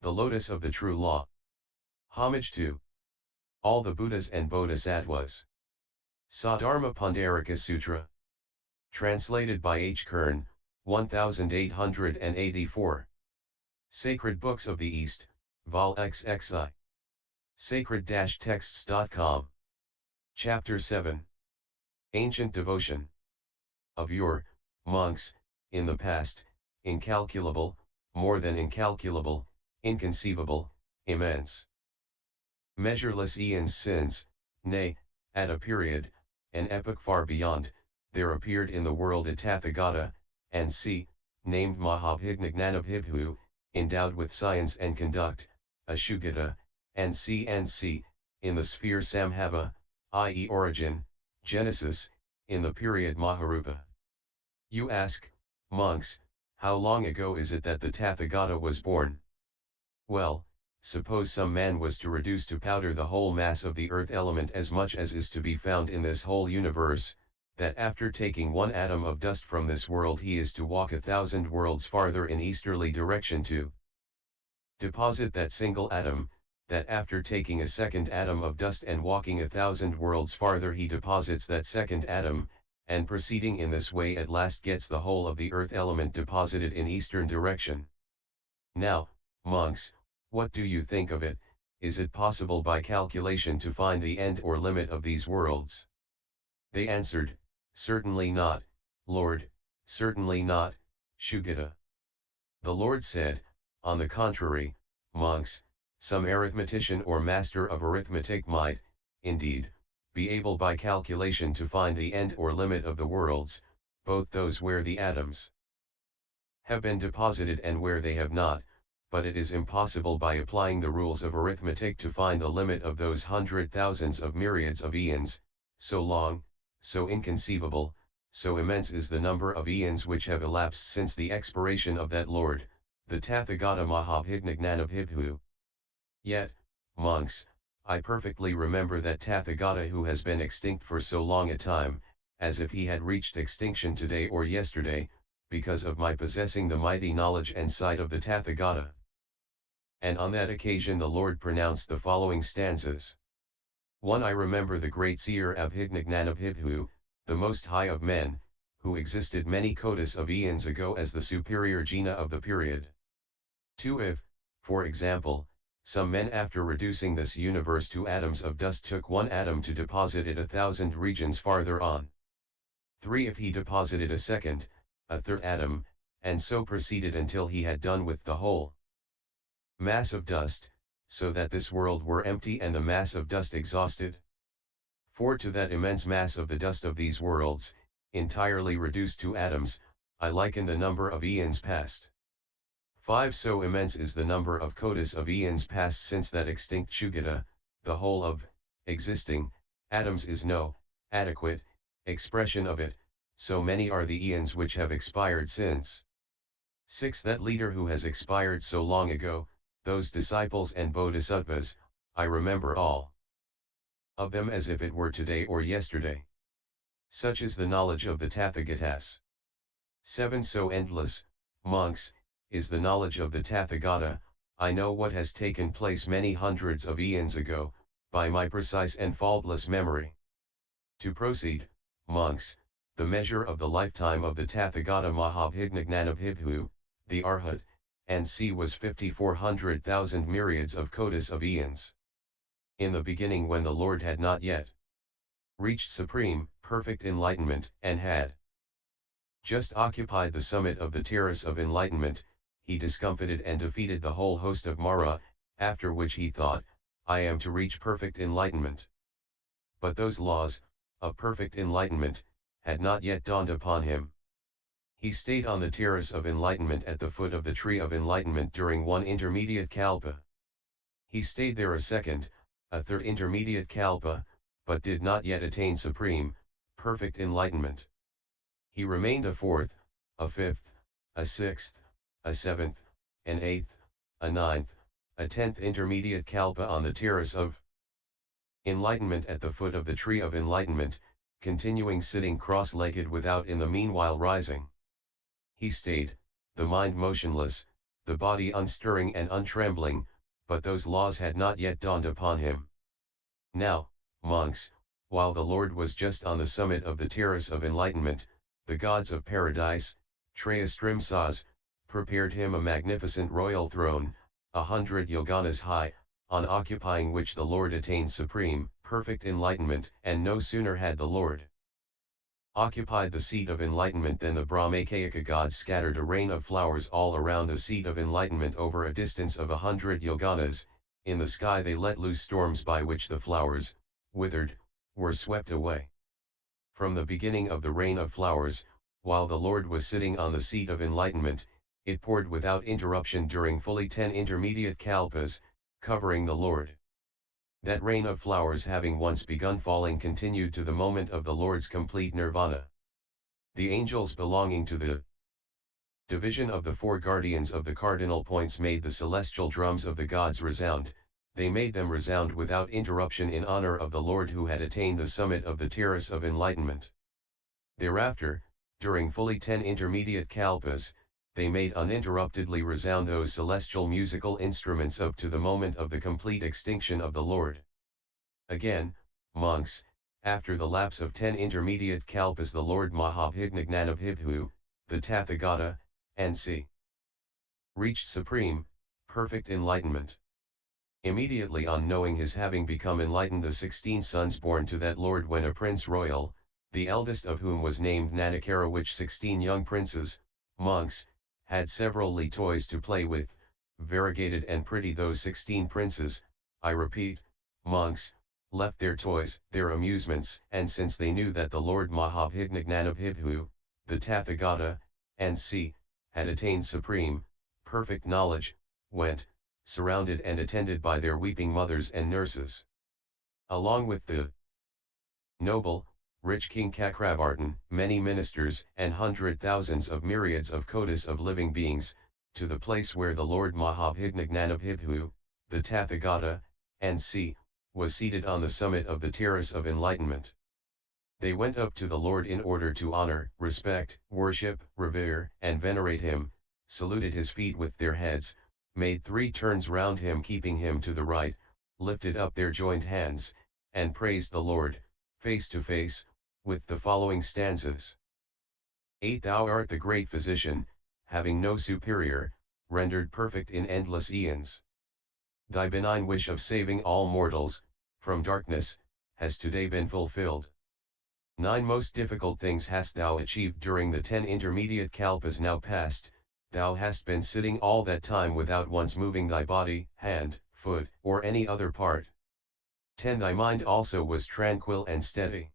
the lotus of the true law. Homage to all the Buddhas and Bodhisattvas. Sadharma Pundarika Sutra. Translated by H. Kern, 1884. Sacred Books of the East, Vol. XXI. Sacred-texts.com. Chapter 7. Ancient Devotion. Of yore, monks, in the past, incalculable, more than incalculable, inconceivable, immense. Measureless eons since, nay, at a period, an epoch far beyond, there appeared in the world a Tathagata, and see, named Mahabhignagnanabhibhu, endowed with science and conduct, a Shugata, and see, in the sphere Samhava, i.e. origin, genesis, in the period Maharupa. You ask, monks, how long ago is it that the Tathagata was born? Well, suppose some man was to reduce to powder the whole mass of the earth element as much as is to be found in this whole universe, that after taking one atom of dust from this world he is to walk 1,000 worlds farther in easterly direction to deposit that single atom, that after taking a second atom of dust and walking 1,000 worlds farther he deposits that second atom, and proceeding in this way at last gets the whole of the earth element deposited in eastern direction. Now, monks, what do you think of it? Is it possible by calculation to find the end or limit of these worlds? They answered, certainly not, Lord, certainly not, Shugata. The Lord said, on the contrary, monks, some arithmetician or master of arithmetic might, indeed, be able by calculation to find the end or limit of the worlds, both those where the atoms have been deposited and where they have not, but it is impossible by applying the rules of arithmetic to find the limit of those hundred thousands of myriads of eons, so long, so inconceivable, so immense is the number of eons which have elapsed since the expiration of that Lord, the Tathagata Mahabhignagnanabhibhu. Yet, monks, I perfectly remember that Tathagata who has been extinct for so long a time, as if he had reached extinction today or yesterday, because of my possessing the mighty knowledge and sight of the Tathagata. And on that occasion the Lord pronounced the following stanzas. 1. I remember the great seer Abhignagnanabhibhu, the most high of men, who existed many kotis of eons ago as the superior jina of the period. 2. If, for example, some men after reducing this universe to atoms of dust took one atom to deposit it 1,000 regions farther on. 3. If he deposited a second, a third atom, and so proceeded until he had done with the whole mass of dust, so that this world were empty and the mass of dust exhausted. 4. To that immense mass of the dust of these worlds, entirely reduced to atoms, I liken the number of eons past. 5. So immense is the number of kotis of eons past since that extinct Shugata, the whole of existing atoms is no adequate expression of it, so many are the eons which have expired since. 6. That leader who has expired so long ago, those disciples and bodhisattvas, I remember all of them as if it were today or yesterday. Such is the knowledge of the Tathagatas. 7. So endless, monks, is the knowledge of the Tathagata, I know what has taken place many hundreds of eons ago, by my precise and faultless memory. To proceed, monks, the measure of the lifetime of the Tathagata Mahabhignagnanabhibhu, the Arhat, and C was 5,400,000 myriads of kotis of eons. In the beginning when the Lord had not yet reached supreme, perfect enlightenment, and had just occupied the summit of the terrace of enlightenment, he discomfited and defeated the whole host of Mara, after which he thought, I am to reach perfect enlightenment. But those laws, of perfect enlightenment, had not yet dawned upon him. He stayed on the terrace of enlightenment at the foot of the tree of enlightenment during one intermediate kalpa. He stayed there a second, a third intermediate kalpa, but did not yet attain supreme, perfect enlightenment. He remained a fourth, a fifth, a sixth, a seventh, an eighth, a ninth, a 10th intermediate kalpa on the terrace of enlightenment at the foot of the tree of enlightenment, continuing sitting cross-legged without in the meanwhile rising. He stayed, the mind motionless, the body unstirring and untrembling, but those laws had not yet dawned upon him. Now, monks, while the Lord was just on the summit of the terrace of enlightenment, the gods of paradise, Trayastrimsas, prepared him a magnificent royal throne, 100 yoganas high, on occupying which the Lord attained supreme, perfect enlightenment, and no sooner had the Lord occupied the seat of enlightenment than the Brahmakayika gods scattered a rain of flowers all around the seat of enlightenment over a distance of 100 yoganas. In the sky they let loose storms by which the flowers, withered, were swept away. From the beginning of the rain of flowers, while the Lord was sitting on the seat of enlightenment, it poured without interruption during fully 10 intermediate kalpas, covering the Lord. That rain of flowers having once begun falling continued to the moment of the Lord's complete nirvana. The angels belonging to the division of the 4 guardians of the cardinal points made the celestial drums of the gods resound. They made them resound without interruption in honor of the Lord who had attained the summit of the terrace of enlightenment. Thereafter, during fully 10 intermediate kalpas, they made uninterruptedly resound those celestial musical instruments up to the moment of the complete extinction of the Lord. Again, monks, after the lapse of 10 intermediate kalpas the Lord Mahabhignagnanabhibhu, the Tathagata, and c. reached supreme, perfect enlightenment. Immediately on knowing his having become enlightened the 16 sons born to that Lord when a prince royal, the eldest of whom was named Nanakara, which 16 young princes, monks, had severally toys to play with, variegated and pretty those 16 princes, I repeat, monks, left their toys, their amusements, and since they knew that the Lord Mahabhignagnanabhibhu, the Tathagata, and c. had attained supreme, perfect knowledge, went, surrounded and attended by their weeping mothers and nurses. Along with the noble, rich King Cakravartin, many ministers, and 100,000s of myriads of kotis of living beings, to the place where the Lord Mahabhignagnanabhibhu, the Tathagata, and c. was seated on the summit of the terrace of enlightenment. They went up to the Lord in order to honor, respect, worship, revere, and venerate him, saluted his feet with their heads, made 3 turns round him keeping him to the right, lifted up their joined hands, and praised the Lord, face to face, with the following stanzas. 8 Thou art the great physician, having no superior, rendered perfect in endless eons. Thy benign wish of saving all mortals, from darkness, has today been fulfilled. 9 Most difficult things hast thou achieved during the 10 intermediate kalpas now past. Thou hast been sitting all that time without once moving thy body, hand, foot, or any other part. 10 Thy mind also was tranquil and steady.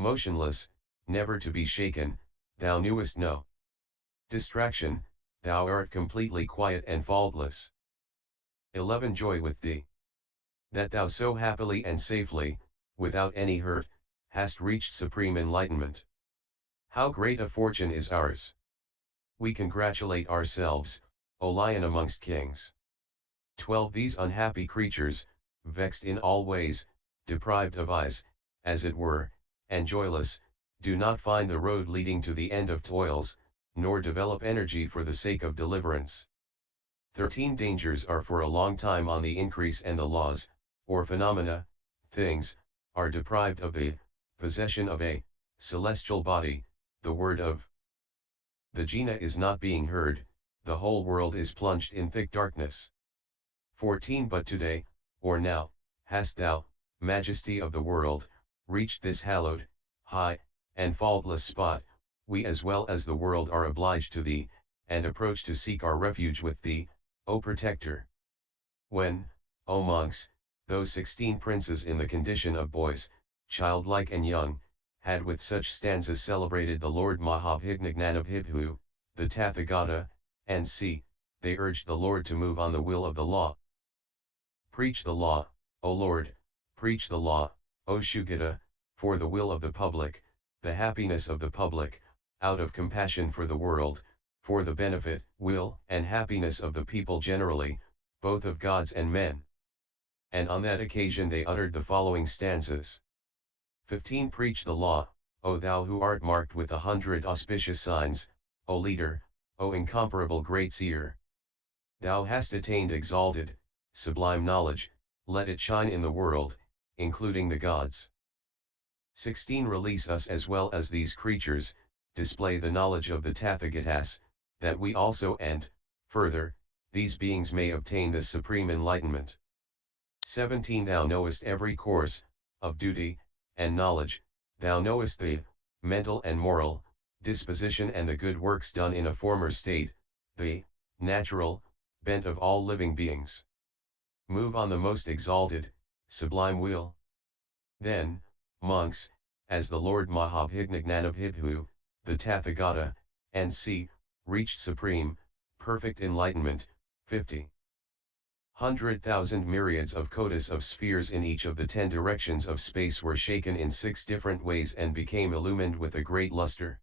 Motionless, never to be shaken, thou knewest no distraction, thou art completely quiet and faultless. 11 Joy with thee. That thou so happily and safely, without any hurt, hast reached supreme enlightenment. How great a fortune is ours! We congratulate ourselves, O lion amongst kings. 12 These unhappy creatures, vexed in all ways, deprived of eyes, as it were, and joyless, do not find the road leading to the end of toils, nor develop energy for the sake of deliverance. 13 Dangers are for a long time on the increase, and the laws, or phenomena, things, are deprived of the possession of a celestial body. The word of the Jina is not being heard, the whole world is plunged in thick darkness. 14 But today, or now, hast thou, Majesty of the world, reached this hallowed, high, and faultless spot. We as well as the world are obliged to thee, and approach to seek our refuge with thee, O Protector. When, O monks, those 16 princes in the condition of boys, childlike and young, had with such stanzas celebrated the Lord Mahabhignagnanabhibhu, the Tathagata, and c. they urged the Lord to move on the will of the law. Preach the law, O Lord, preach the law, O Shugita, for the will of the public, the happiness of the public, out of compassion for the world, for the benefit, will, and happiness of the people generally, both of gods and men. And on that occasion they uttered the following stanzas. 15 Preach the law, O thou who art marked with 100 auspicious signs, O leader, O incomparable great seer. Thou hast attained exalted, sublime knowledge, let it shine in the world, including the gods. 16. Release us as well as these creatures, display the knowledge of the Tathagatas, that we also and, further, these beings may obtain this supreme enlightenment. 17. Thou knowest every course, of duty, and knowledge, thou knowest the, mental and moral, disposition and the good works done in a former state, the, natural, bent of all living beings. Move on the most exalted, sublime wheel. Then, monks, as the Lord Mahabhignanabhibhu, the Tathagata, and see, reached supreme, perfect enlightenment. 50. 100,000 myriads of kotis of spheres in each of the 10 directions of space were shaken in 6 different ways and became illumined with a great luster.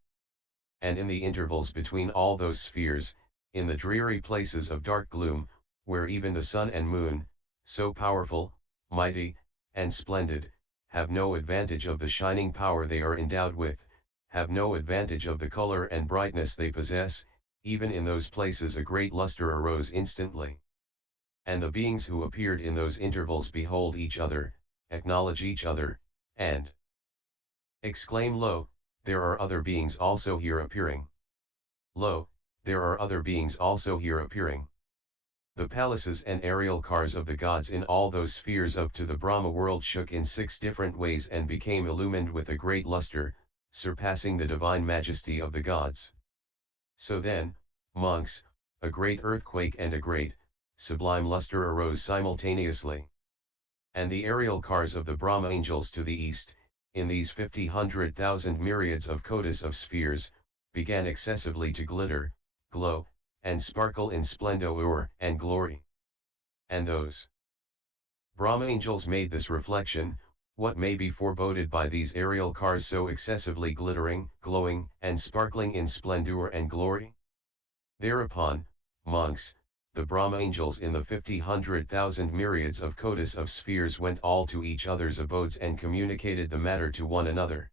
And in the intervals between all those spheres, in the dreary places of dark gloom, where even the sun and moon, so powerful, mighty, and splendid, have no advantage of the shining power they are endowed with, have no advantage of the color and brightness they possess, even in those places a great luster arose instantly. And the beings who appeared in those intervals behold each other, acknowledge each other, and exclaim, Lo, there are other beings also here appearing. Lo, there are other beings also here appearing. The palaces and aerial cars of the gods in all those spheres up to the Brahma world shook in 6 different ways and became illumined with a great luster, surpassing the divine majesty of the gods. So then, monks, a great earthquake and a great, sublime luster arose simultaneously. And the aerial cars of the Brahma angels to the east, in these 50,100,000 myriads of kotis of spheres, began excessively to glitter, glow, and sparkle in splendor and glory. And those Brahma angels made this reflection, what may be foreboded by these aerial cars so excessively glittering, glowing, and sparkling in splendor and glory? Thereupon, monks, the Brahma angels in the 50,100,000 myriads of kotis of spheres went all to each other's abodes and communicated the matter to one another.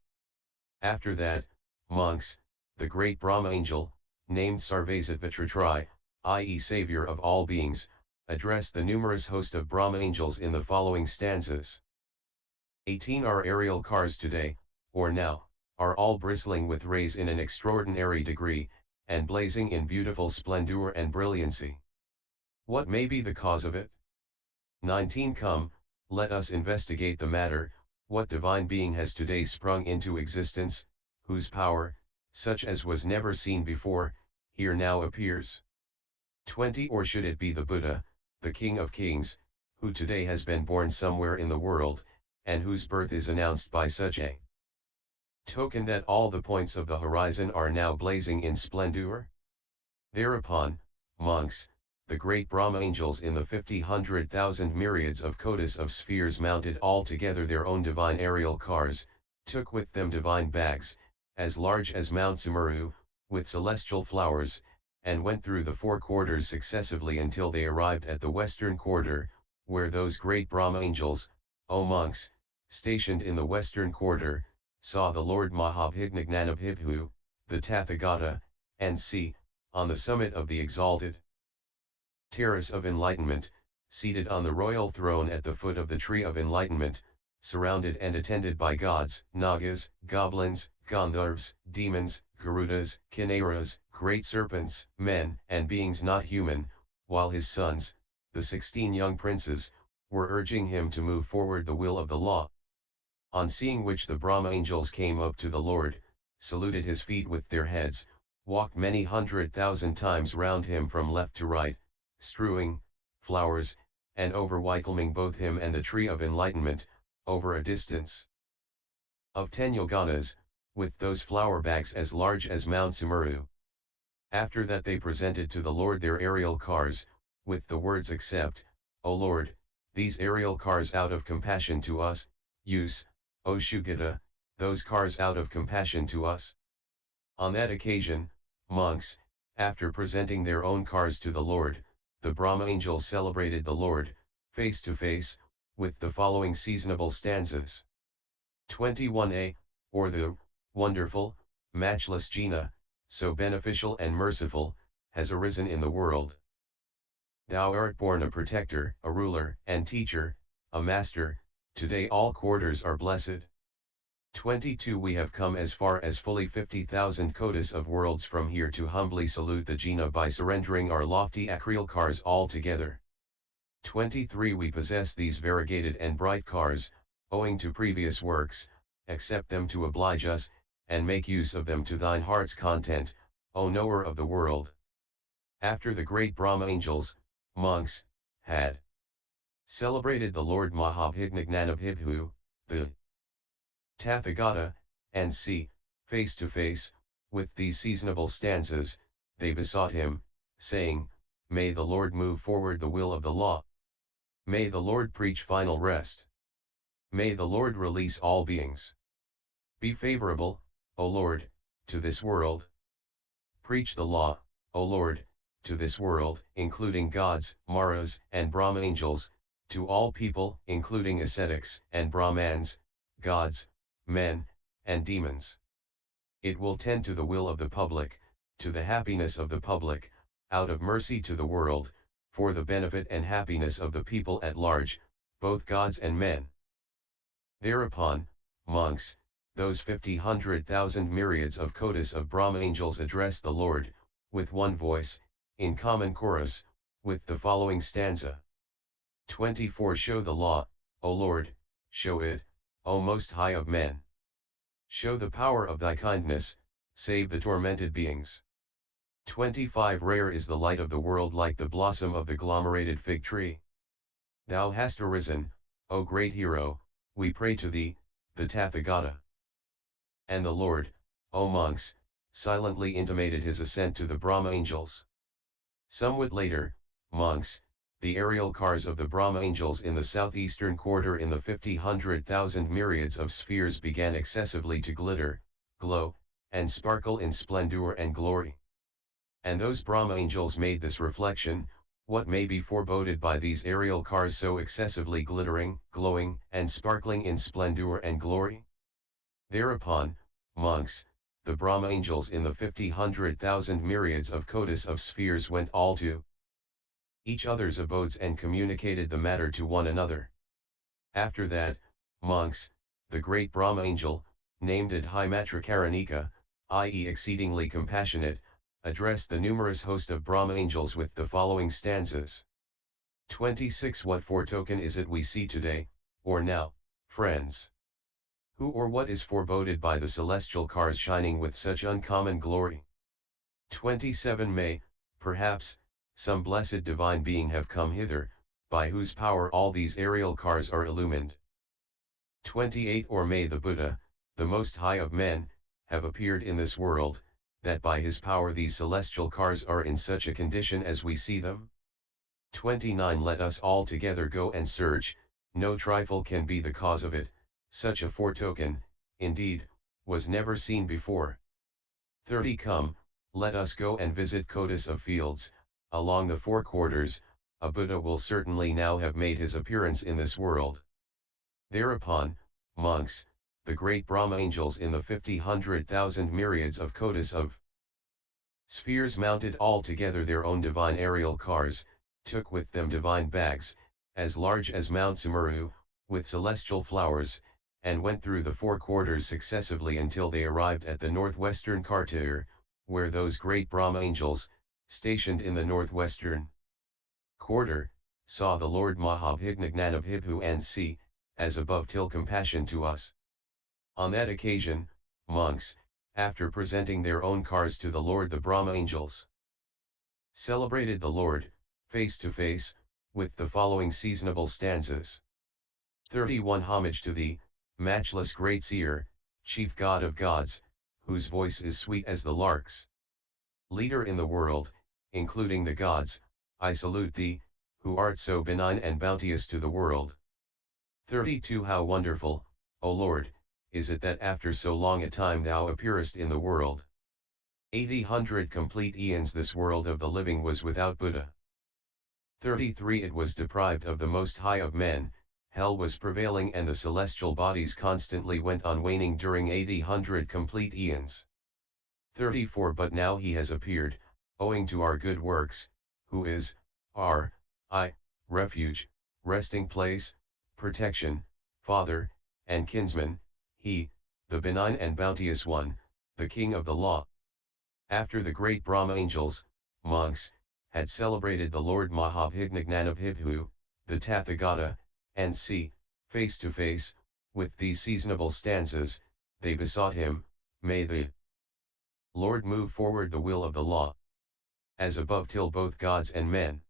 After that, monks, the great Brahma angel, named Sarvasatvatratri, i.e. Savior of all beings, addressed the numerous host of Brahma angels in the following stanzas. 18. Our aerial cars today, or now, are all bristling with rays in an extraordinary degree, and blazing in beautiful splendor and brilliancy. What may be the cause of it? 19. Come, let us investigate the matter, what divine being has today sprung into existence, whose power, such as was never seen before, here now appears. 20. Or should it be the Buddha, the King of Kings, who today has been born somewhere in the world, and whose birth is announced by such a token that all the points of the horizon are now blazing in splendor? Thereupon, monks, the great Brahma angels in the 50,100,000 myriads of kotis of spheres mounted all together their own divine aerial cars, took with them divine bags, as large as Mount Sumeru, with celestial flowers, and went through the 4 quarters successively until they arrived at the western quarter, where those great Brahma angels, O monks, stationed in the western quarter, saw the Lord Mahabhignanabhibhu, the Tathagata, and see, on the summit of the exalted terrace of enlightenment, seated on the royal throne at the foot of the tree of enlightenment, surrounded and attended by gods, nagas, goblins, gandharvas, demons, garudas, kinnaras, great serpents, men, and beings not human, while his sons, the 16 young princes, were urging him to move forward the will of the law. On seeing which the Brahma angels came up to the Lord, saluted his feet with their heads, walked many 100,000 times round him from left to right, strewing flowers, and overwhelming both him and the tree of enlightenment, over a distance of 10 yoganas, with those flower bags as large as Mount Sumeru. After that they presented to the Lord their aerial cars, with the words, accept, O Lord, these aerial cars out of compassion to us, use, O Shugata, those cars out of compassion to us. On that occasion, monks, after presenting their own cars to the Lord, the Brahma angels celebrated the Lord, face to face, with the following seasonable stanzas. 21a, or the wonderful, matchless Jina, so beneficial and merciful, has arisen in the world. Thou art born a protector, a ruler, and teacher, a master, today all quarters are blessed. 22 We have come as far as fully 50,000 kotis of worlds from here to humbly salute the Jina by surrendering our lofty acreal cars altogether. 23 We possess these variegated and bright cars, owing to previous works, accept them to oblige us, and make use of them to thine heart's content, O knower of the world. After the great Brahma angels, monks, had celebrated the Lord Mahabhignanabhibhu, the Tathagata, and see, face to face, with these seasonable stanzas, they besought him, saying, May the Lord move forward the will of the law. May the Lord preach final rest. May the Lord release all beings. Be favorable, O Lord, to this world. Preach the law, O Lord, to this world, including gods, maras, and Brahma angels, to all people, including ascetics, and Brahmans, gods, men, and demons. It will tend to the will of the public, to the happiness of the public, out of mercy to the world, for the benefit and happiness of the people at large, both gods and men. Thereupon, monks, those 50,100,000 myriads of kotis of Brahma angels address the Lord, with one voice, in common chorus, with the following stanza. 24 Show the law, O Lord, show it, O Most High of men. Show the power of thy kindness, save the tormented beings. 25 Rare is the light of the world like the blossom of the glomerated fig tree. Thou hast arisen, O great hero, we pray to thee, the Tathagata. And the Lord, O monks, silently intimated his assent to the Brahma angels. Somewhat later, monks, the aerial cars of the Brahma angels in the southeastern quarter in the 50,100,000 myriads of spheres began excessively to glitter, glow, and sparkle in splendor and glory. And those Brahma angels made this reflection, what may be foreboded by these aerial cars so excessively glittering, glowing, and sparkling in splendor and glory? Thereupon, monks, the Brahma angels in the 50,100,000 myriads of kotis of spheres went all to each other's abodes and communicated the matter to one another. After that, monks, the great Brahma angel, named Adhimatrakaronika, i.e. exceedingly compassionate, addressed the numerous host of Brahma angels with the following stanzas. 26 What foretoken is it we see today, or now, friends? Who or what is foreboded by the celestial cars shining with such uncommon glory? 27 May, perhaps, some blessed divine being have come hither, by whose power all these aerial cars are illumined. 28 Or may the Buddha, the most high of men, have appeared in this world, that by his power these celestial cars are in such a condition as we see them? 29 Let us all together go and search, no trifle can be the cause of it, such a foretoken, indeed, was never seen before. 30 Come, let us go and visit kotis of fields, along the four quarters, a Buddha will certainly now have made his appearance in this world. Thereupon, monks, the great Brahma angels in the 50,100,000 myriads of kotis of spheres mounted all together their own divine aerial cars, took with them divine bags, as large as Mount Sumeru, with celestial flowers, and went through the four quarters successively until they arrived at the northwestern quarter, where those great Brahma angels, stationed in the northwestern quarter, saw the Lord Mahabhignanabhibhu and see, as above till compassion to us. On that occasion, monks, after presenting their own cars to the Lord the Brahma angels, celebrated the Lord, face to face, with the following seasonable stanzas. 31 Homage to thee, matchless great seer, chief god of gods, whose voice is sweet as the lark's. Leader in the world, including the gods, I salute thee, who art so benign and bounteous to the world. 32 How wonderful, O Lord, is it that after so long a time thou appearest in the world. 80 complete eons this world of the living was without Buddha. 33 It was deprived of the most high of men, hell was prevailing and the celestial bodies constantly went on waning during 80 complete eons. 34 But now he has appeared, owing to our good works, who is, our, I, refuge, resting place, protection, father, and kinsman, he, the benign and bounteous one, the king of the law. After the great Brahma angels, monks, had celebrated the Lord Mahabhignanabhibhu, the Tathagata, and face to face, with these seasonable stanzas, they besought him, may the Lord move forward the will of the law, as above till both gods and men.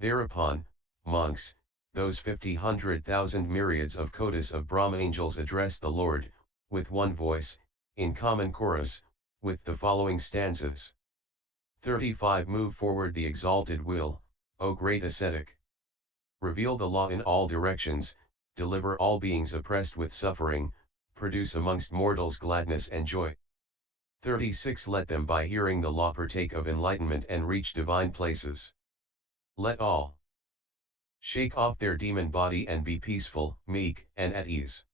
Thereupon, monks, those 50,100,000 myriads of cotis of Brahma angels addressed the Lord, with one voice, in common chorus, with the following stanzas. 35 Move forward the exalted will, O great ascetic. Reveal the law in all directions, deliver all beings oppressed with suffering, produce amongst mortals gladness and joy. 36 Let them by hearing the law partake of enlightenment and reach divine places. Let all shake off their demon body and be peaceful, meek, and at ease.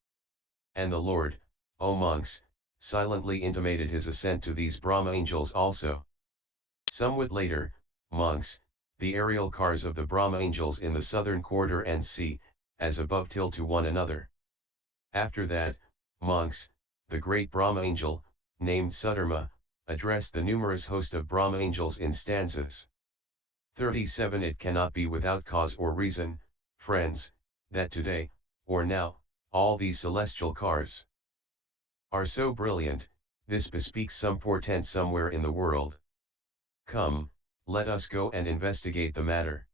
And the Lord, O monks, silently intimated his assent to these Brahma angels also. Somewhat later, monks, the aerial cars of the Brahma angels in the southern quarter and as above till to one another. After that, monks, the great Brahma angel, named Sudharma, addressed the numerous host of Brahma angels in stanzas. 37 It cannot be without cause or reason, friends, that today, or now, all these celestial cars are so brilliant, this bespeaks some portent somewhere in the world. Come, let us go and investigate the matter.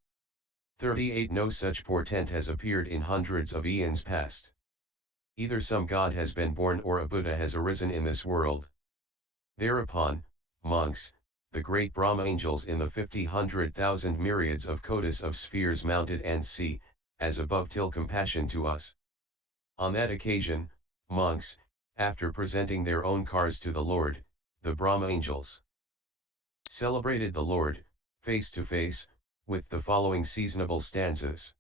38 No such portent has appeared in hundreds of eons past. Either some god has been born or a Buddha has arisen in this world. Thereupon, monks, the great Brahma angels in the 50,100,000 myriads of cotis of spheres mounted and as above till compassion to us. On that occasion, monks, after presenting their own cars to the Lord, the Brahma angels celebrated the Lord, face to face, with the following seasonable stanzas.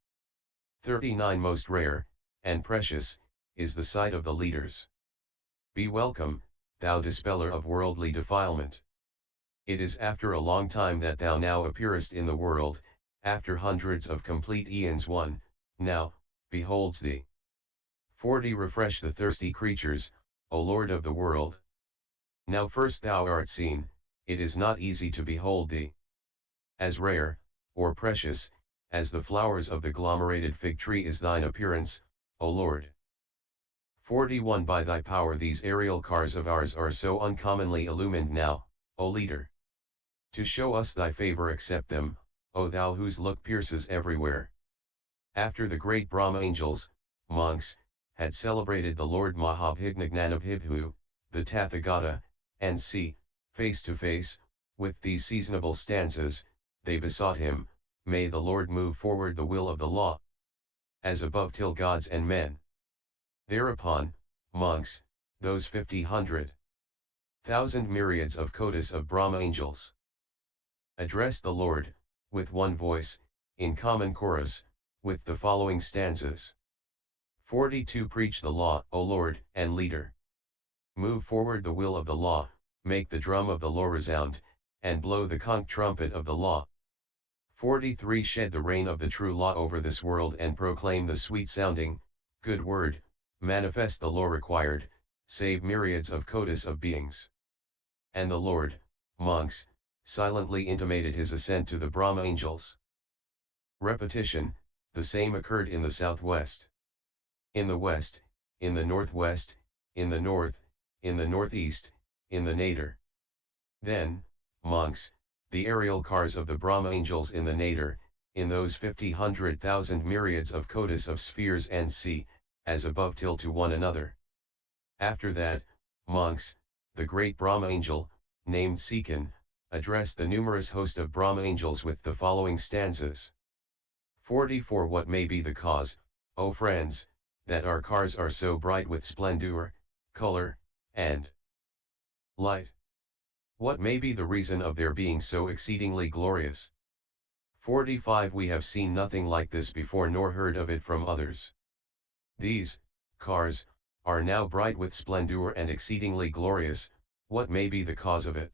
39 Most rare, and precious, is the sight of the leaders. Be welcome, thou dispeller of worldly defilement. It is after a long time that thou now appearest in the world, after hundreds of complete eons one, now, beholds thee. 40 Refresh the thirsty creatures, O Lord of the world. Now first thou art seen, it is not easy to behold thee. As rare, or precious, as the flowers of the glomerated fig tree is thine appearance, O Lord. 41 By thy power these aerial cars of ours are so uncommonly illumined now, O leader. To show us thy favor accept them, O thou whose look pierces everywhere. After the great Brahma angels, monks, had celebrated the Lord Mahabhignanabhibhu, the Tathagata, and face to face, with these seasonable stanzas, they besought him, may the Lord move forward the will of the law, as above till gods and men. Thereupon, monks, those 50,100,000 myriads of cotis of Brahma angels addressed the Lord, with one voice, in common chorus, with the following stanzas. 42 Preach the law, O Lord, and leader. Move forward the will of the law, make the drum of the law resound, and blow the conch trumpet of the law. 43 Shed the rain of the true law over this world and proclaim the sweet-sounding, good word, manifest the law required, save myriads of cotis of beings. And the Lord, monks, silently intimated his assent to the Brahma angels. Repetition, the same occurred in the southwest, in the west, in the northwest, in the north, in the northeast, in the nadir. Then, monks, the aerial cars of the Brahma angels in the nadir, in those 50,100,000 myriads of cotis of spheres and as above till to one another. After that, monks, the great Brahma angel, named Kern, addressed the numerous host of Brahma angels with the following stanzas. 44 What may be the cause, O friends, that our cars are so bright with splendor, color, and light? What may be the reason of their being so exceedingly glorious? 45 We have seen nothing like this before nor heard of it from others. These cars are now bright with splendor and exceedingly glorious, what may be the cause of it?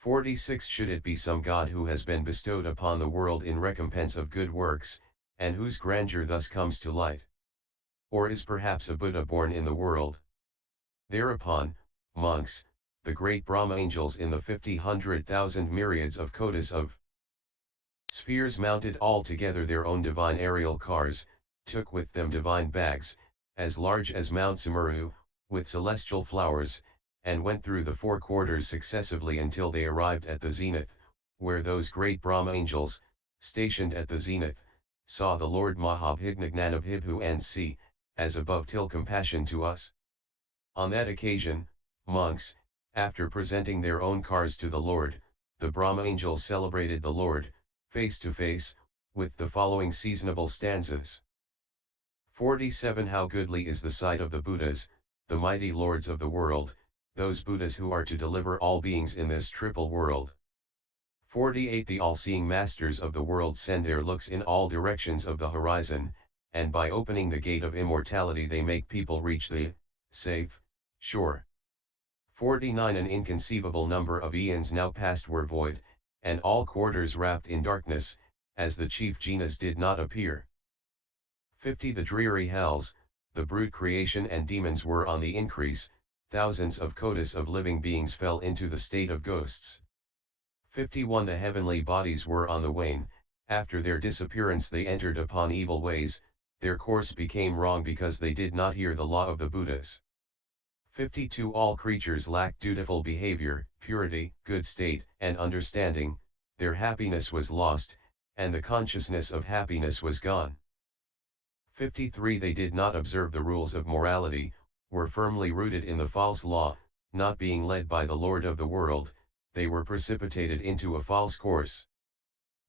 46 Should it be some god who has been bestowed upon the world in recompense of good works, and whose grandeur thus comes to light? Or is perhaps a Buddha born in the world? Thereupon, monks, the great Brahma angels in the 50,100,000 myriads of kotis of spheres mounted all together their own divine aerial cars, took with them divine bags, as large as Mount Sumeru, with celestial flowers, and went through the four quarters successively until they arrived at the zenith, where those great Brahma angels, stationed at the zenith, saw the Lord Mahabhignanabhibhu and see, as above till compassion to us. On that occasion, monks, after presenting their own cars to the Lord, the Brahma angels celebrated the Lord, face to face, with the following seasonable stanzas. 47 How goodly is the sight of the Buddhas, the mighty lords of the world, those Buddhas who are to deliver all beings in this triple world. 48 The all-seeing masters of the world send their looks in all directions of the horizon, and by opening the gate of immortality they make people reach the safe shore. 49 An inconceivable number of eons now past were void, and all quarters wrapped in darkness, as the chief genus did not appear. 50 The dreary hells, the brute creation and demons were on the increase, thousands of kotis of living beings fell into the state of ghosts. 51 The heavenly bodies were on the wane, after their disappearance they entered upon evil ways, their course became wrong because they did not hear the law of the Buddhas. 52 All creatures lacked dutiful behavior, purity, good state, and understanding, their happiness was lost, and the consciousness of happiness was gone. 53 They did not observe the rules of morality, were firmly rooted in the false law, not being led by the Lord of the world, they were precipitated into a false course.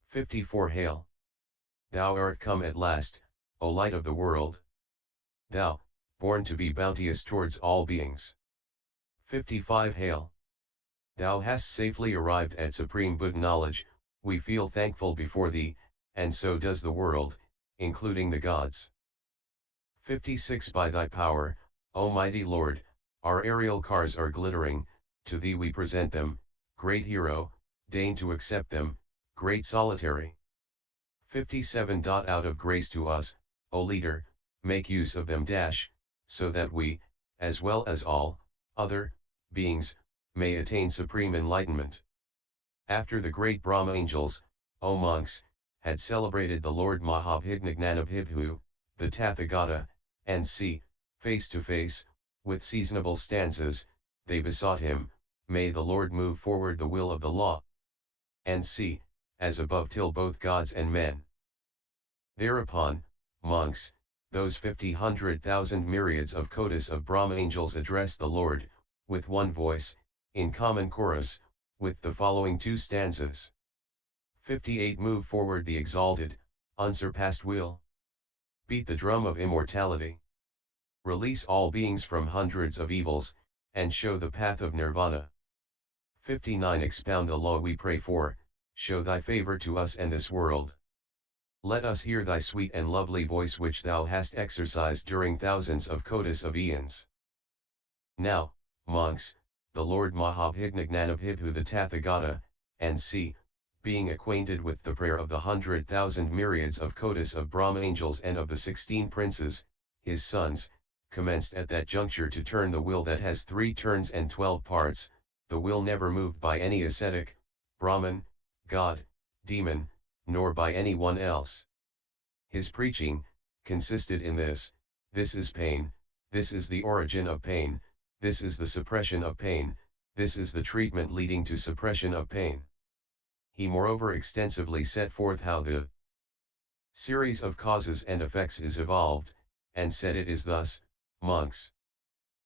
54 Hail! Thou art come at last, O light of the world. Thou, born to be bounteous towards all beings. 55 Hail! Thou hast safely arrived at supreme Buddha knowledge, we feel thankful before thee, and so does the world, including the gods. 56 By thy power, O mighty Lord, our aerial cars are glittering, to thee we present them, great hero, deign to accept them, great solitary. 57 Out of grace to us, O leader, make use of them so that we, as well as all other beings, may attain supreme enlightenment. After the great Brahma angels, O monks, had celebrated the Lord Mahabhignanabhibhu, the Tathagata, and see, face to face, with seasonable stanzas, they besought him, may the Lord move forward the will of the law. And see, as above till both gods and men. Thereupon, monks, those 50,100,000 myriads of kotis of Brahma angels addressed the Lord, with one voice, in common chorus, with the following two stanzas. 58 Move forward the exalted, unsurpassed will. Beat the drum of immortality. Release all beings from hundreds of evils, and show the path of nirvana. 59 Expound the law we pray for, show thy favor to us and this world. Let us hear thy sweet and lovely voice which thou hast exercised during thousands of kotis of eons. Now, monks, the Lord Mahabhignanabhibhu the Tathagata, and see, being acquainted with the prayer of the 100,000 myriads of kotis of Brahma angels and of the 16 princes, his sons, commenced at that juncture to turn the will that has 3 turns and 12 parts, the will never moved by any ascetic, Brahman, god, demon, nor by any one else. His preaching consisted in this is pain, this is the origin of pain, this is the suppression of pain, this is the treatment leading to suppression of pain. He moreover extensively set forth how the series of causes and effects is evolved, and said it is thus, monks.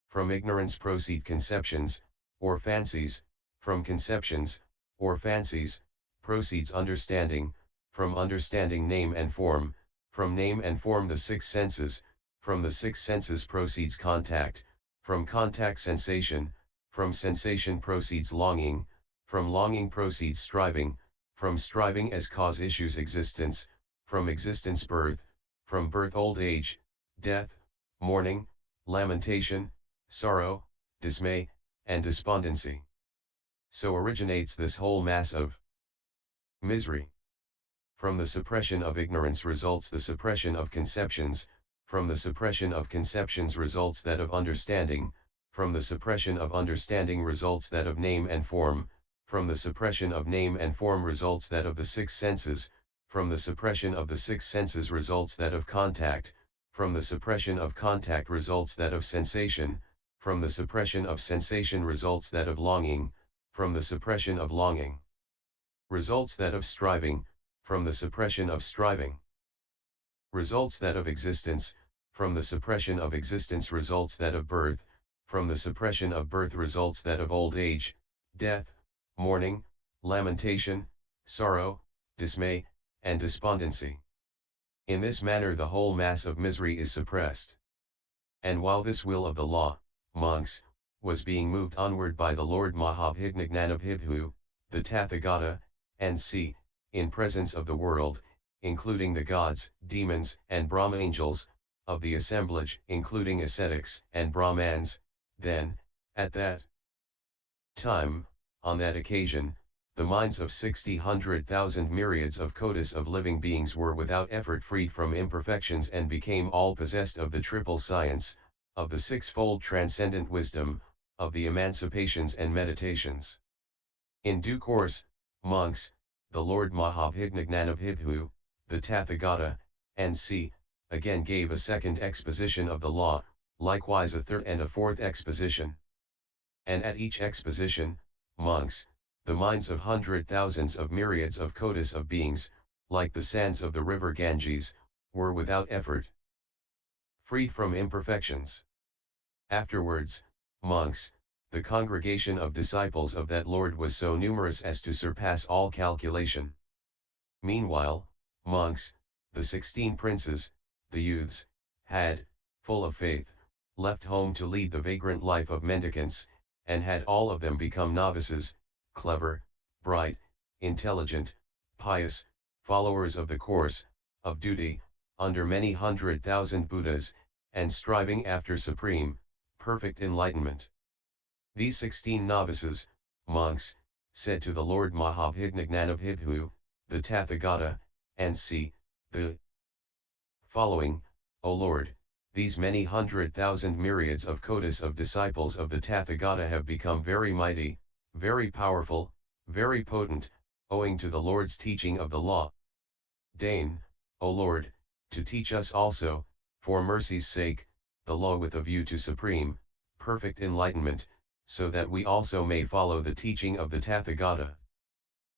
From ignorance proceed conceptions, or fancies, from conceptions, or fancies, proceeds understanding, from understanding name and form, from name and form the 6 senses, from the 6 senses proceeds contact, from contact sensation, from sensation proceeds longing, from longing proceeds striving, from striving as cause issues existence, from existence birth, from birth old age, death, mourning, lamentation, sorrow, dismay, and despondency. So originates this whole mass of misery. From the suppression of ignorance results the suppression of conceptions, from the suppression of conceptions results that of understanding, from the suppression of understanding results that of name and form, from the suppression of name and form results that of the six senses, from the suppression of the six senses results that of contact, from the suppression of contact results that of sensation, from the suppression of sensation results that of longing, from the suppression of longing results that of striving, from the suppression of striving results that of existence, from the suppression of existence results that of birth, from the suppression of birth results that of old age, death, mourning, lamentation, sorrow, dismay, and despondency. In this manner the whole mass of misery is suppressed. And while this will of the law, monks, was being moved onward by the Lord Mahabhignagnanabhibhu, the Tathagata, and see, in presence of the world, including the gods, demons, and Brahma angels, of the assemblage, including ascetics and Brahmans, then, at that time, on that occasion, the minds of 60,100,000 myriads of kotis of living beings were without effort freed from imperfections and became all possessed of the triple science, of the sixfold transcendent wisdom, of the emancipations and meditations. In due course, monks, the Lord Mahabhignagnanabhibhu, the Tathagata, and see, again gave a second exposition of the law, likewise a third and a fourth exposition. And at each exposition, monks, the minds of 100,000s of myriads of kotis of beings, like the sands of the river Ganges, were without effort freed from imperfections. Afterwards, monks, the congregation of disciples of that Lord was so numerous as to surpass all calculation. Meanwhile, monks, the 16 princes, the youths, had, full of faith, left home to lead the vagrant life of mendicants, and had all of them become novices, clever, bright, intelligent, pious, followers of the course, of duty, under many 100,000 Buddhas, and striving after supreme, perfect enlightenment. These 16 novices, monks, said to the Lord Mahabhignagnanabhibhu, the Tathagata, and see, the following, O Lord, these many 100,000 myriads of kotis of disciples of the Tathagata have become very mighty, very powerful, very potent, owing to the Lord's teaching of the law. Deign, O Lord, to teach us also, for mercy's sake, the law with a view to supreme, perfect enlightenment, so that we also may follow the teaching of the Tathagata.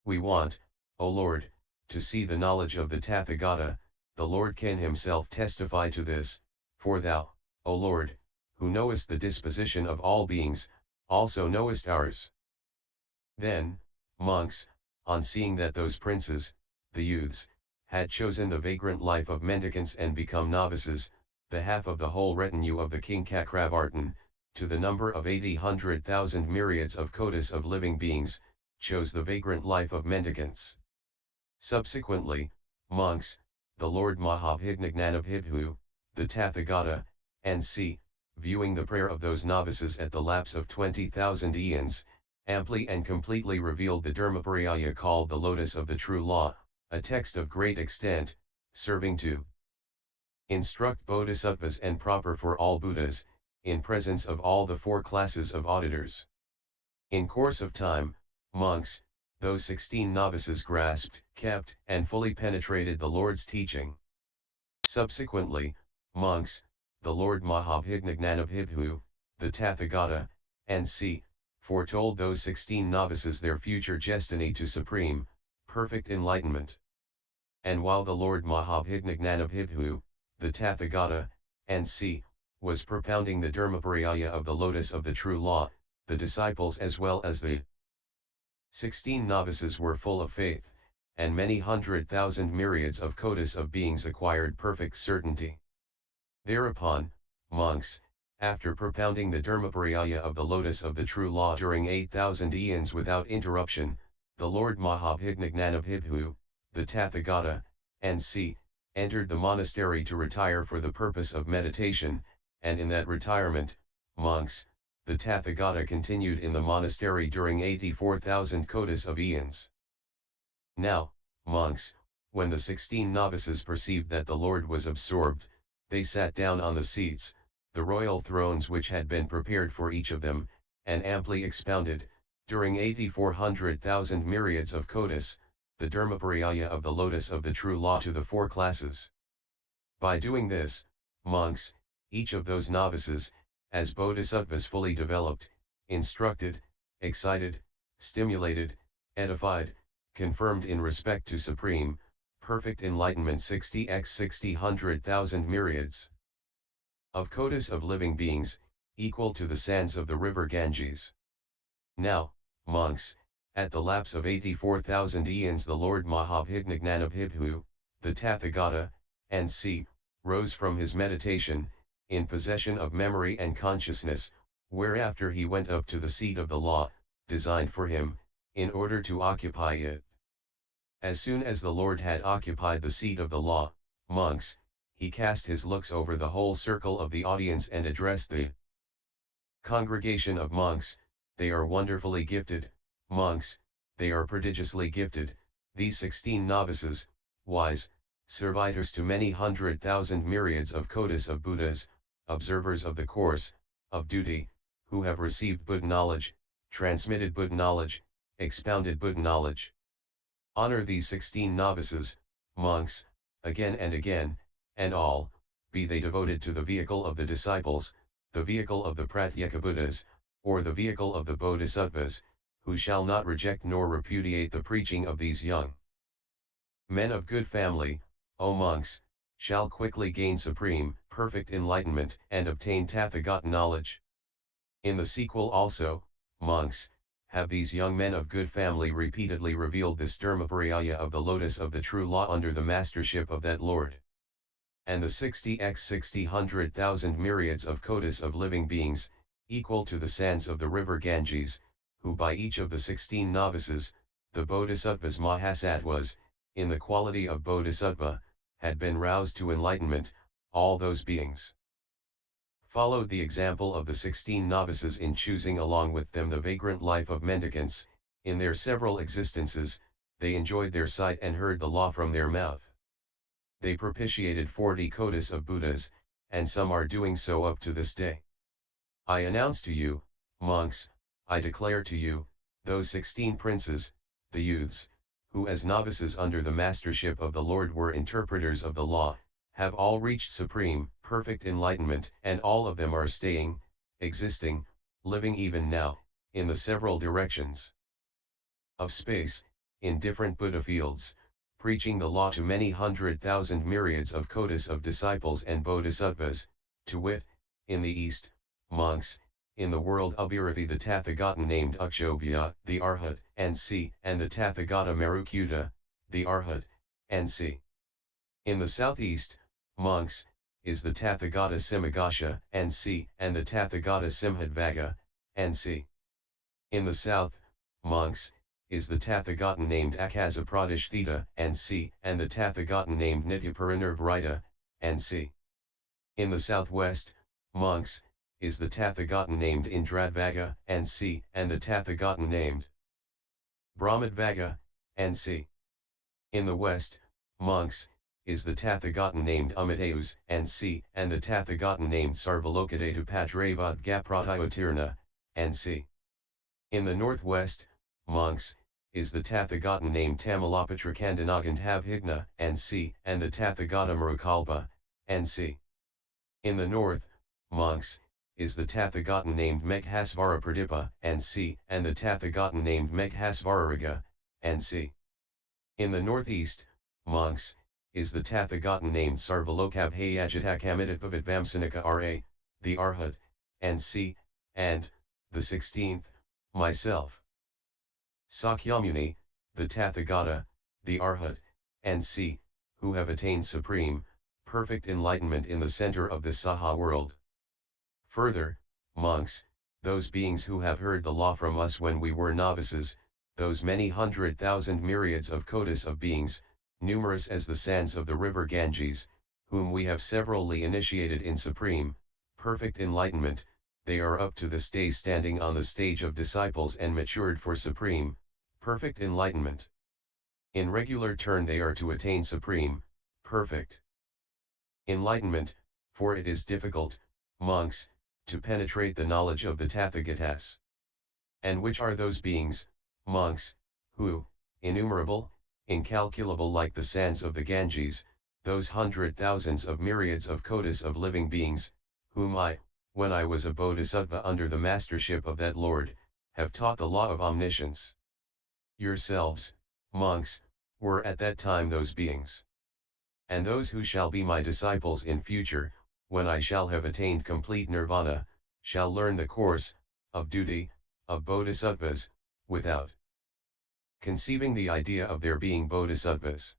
We want, O Lord, to see the knowledge of the Tathagata. The Lord can himself testify to this, for thou, O Lord, who knowest the disposition of all beings, also knowest ours. Then, monks, on seeing that those princes, the youths, had chosen the vagrant life of mendicants and become novices, the half of the whole retinue of the king Cakravartin, to the number of 80,100,000 myriads of kotis of living beings, chose the vagrant life of mendicants. Subsequently, monks, the Lord Mahabhignagnanabhibhu, the Tathagata, and see, viewing the prayer of those novices at the lapse of 20,000 eons, amply and completely revealed the Dharmapariyaya called the Lotus of the True Law, a text of great extent, serving to instruct bodhisattvas and proper for all Buddhas, in presence of all the four classes of auditors. In course of time, monks, those 16 novices grasped, kept, and fully penetrated the Lord's teaching. Subsequently, monks, the Lord Mahabhignagnanabhibhu, the Tathagata, and see, foretold those 16 novices their future destiny to supreme, perfect enlightenment. And while the Lord Mahabhignagnanabhibhu, the Tathagata, and see, was propounding the Dharmapariyaya of the Lotus of the True Law, the disciples as well as the 16 novices were full of faith, and many 100,000 myriads of kotis of beings acquired perfect certainty. Thereupon, monks, after propounding the Dharmapariyaya of the Lotus of the True Law during 8,000 eons without interruption, the Lord Mahabhignagnanabhibhu, the Tathagata, and see, entered the monastery to retire for the purpose of meditation, and in that retirement, monks, the Tathagata continued in the monastery during 84,000 kotis of eons. Now, monks, when the 16 novices perceived that the Lord was absorbed, they sat down on the seats, the royal thrones which had been prepared for each of them, and amply expounded, during 84,000 myriads of kotis, the dharmapariyaya of the lotus of the true law to the four classes. By doing this, monks, each of those novices, as bodhisattvas fully developed, instructed, excited, stimulated, edified, confirmed in respect to supreme, perfect enlightenment 60x 60,100,000 myriads of kotis of living beings, equal to the sands of the river Ganges. Now, monks, at the lapse of 84,000 eons the Lord Mahavijnanabhibhu, the Tathagata, and see, rose from his meditation, in possession of memory and consciousness, whereafter he went up to the seat of the law, designed for him, in order to occupy it. As soon as the Lord had occupied the seat of the law, monks, he cast his looks over the whole circle of the audience and addressed the congregation of monks. They are wonderfully gifted, monks, they are prodigiously gifted, these 16 novices, wise, servitors to many 100,000 myriads of kotis of Buddhas, observers of the course, of duty, who have received Buddha knowledge, transmitted Buddha knowledge, expounded Buddha knowledge. Honor these 16 novices, monks, again and again, and all, be they devoted to the vehicle of the disciples, the vehicle of the Pratyeka Buddhas, or the vehicle of the Bodhisattvas, who shall not reject nor repudiate the preaching of these young men of good family, O monks, shall quickly gain supreme, perfect enlightenment and obtain Tathagata knowledge. In the sequel also, monks, have these young men of good family repeatedly revealed this dharmapariyaya of the lotus of the true law under the mastership of that Lord. And the 60x 60,100,000 myriads of kotis of living beings, equal to the sands of the river Ganges, who by each of the 16 novices, the Bodhisattvas Mahasattvas, in the quality of Bodhisattva, had been roused to enlightenment, all those beings followed the example of the 16 novices in choosing along with them the vagrant life of mendicants. In their several existences, they enjoyed their sight and heard the law from their mouth. They propitiated 40 kotis of Buddhas, and some are doing so up to this day. I announce to you, monks, I declare to you, those 16 princes, the youths, who as novices under the mastership of the Lord were interpreters of the law, have all reached supreme, perfect enlightenment, and all of them are staying, existing, living even now, in the several directions of space, in different Buddha fields, preaching the law to many 100,000 myriads of kotis of disciples and bodhisattvas, to wit, in the east, monks, in the world Abhirathi the Tathagata named Akshobhya, the Arhat, and C, and the Tathagata Marukuta, the Arhat, and C. In the southeast, monks, is the Tathagata Simhagasha, and C, and the Tathagata Simhadvaga, and C. In the south, monks, is the Tathagata named Akasapradishthita, and C, and the Tathagata named Nityaparinirvrita, and C. In the southwest, monks, is the Tathagata named Indradvaga, and C, and the Tathagata named Brahmadvaga, and C. In the west, monks, is the Tathagata named Amadeus, and C, and the Tathagata named Sarvalokadeta Padravadgapratyotirna, and C. In the northwest, monks, is the Tathagata named Tamalapatrakandanagantabhigna, and C, and the Tathagata Marukalpa, and C. In the north, monks, is the Tathagata named Meghasvara Pradipa, and C, and the Tathagata named Meghasvarariga, and C. In the northeast, monks, is the Tathagata named Sarvalokabhayajitakamiditpavitbamsanika Ra, the Arhat, and C, and, the 16th, myself. Sakyamuni, the Tathagata, the Arhat, and C, who have attained supreme, perfect enlightenment in the center of the Saha world. Further, monks, those beings who have heard the law from us when we were novices, those many 100,000 myriads of kotis of beings, numerous as the sands of the river Ganges, whom we have severally initiated in supreme, perfect enlightenment, they are up to this day standing on the stage of disciples and matured for supreme, perfect enlightenment. In regular turn they are to attain supreme, perfect enlightenment, for it is difficult, monks, to penetrate the knowledge of the Tathagatas. And which are those beings, monks, who, innumerable, incalculable like the sands of the Ganges, those 100,000s of myriads of kotis of living beings, whom I, when I was a bodhisattva under the mastership of that Lord, have taught the law of omniscience. Yourselves, monks, were at that time those beings. And those who shall be my disciples in future, when I shall have attained complete nirvana, shall learn the course, of duty, of bodhisattvas, without conceiving the idea of their being bodhisattvas.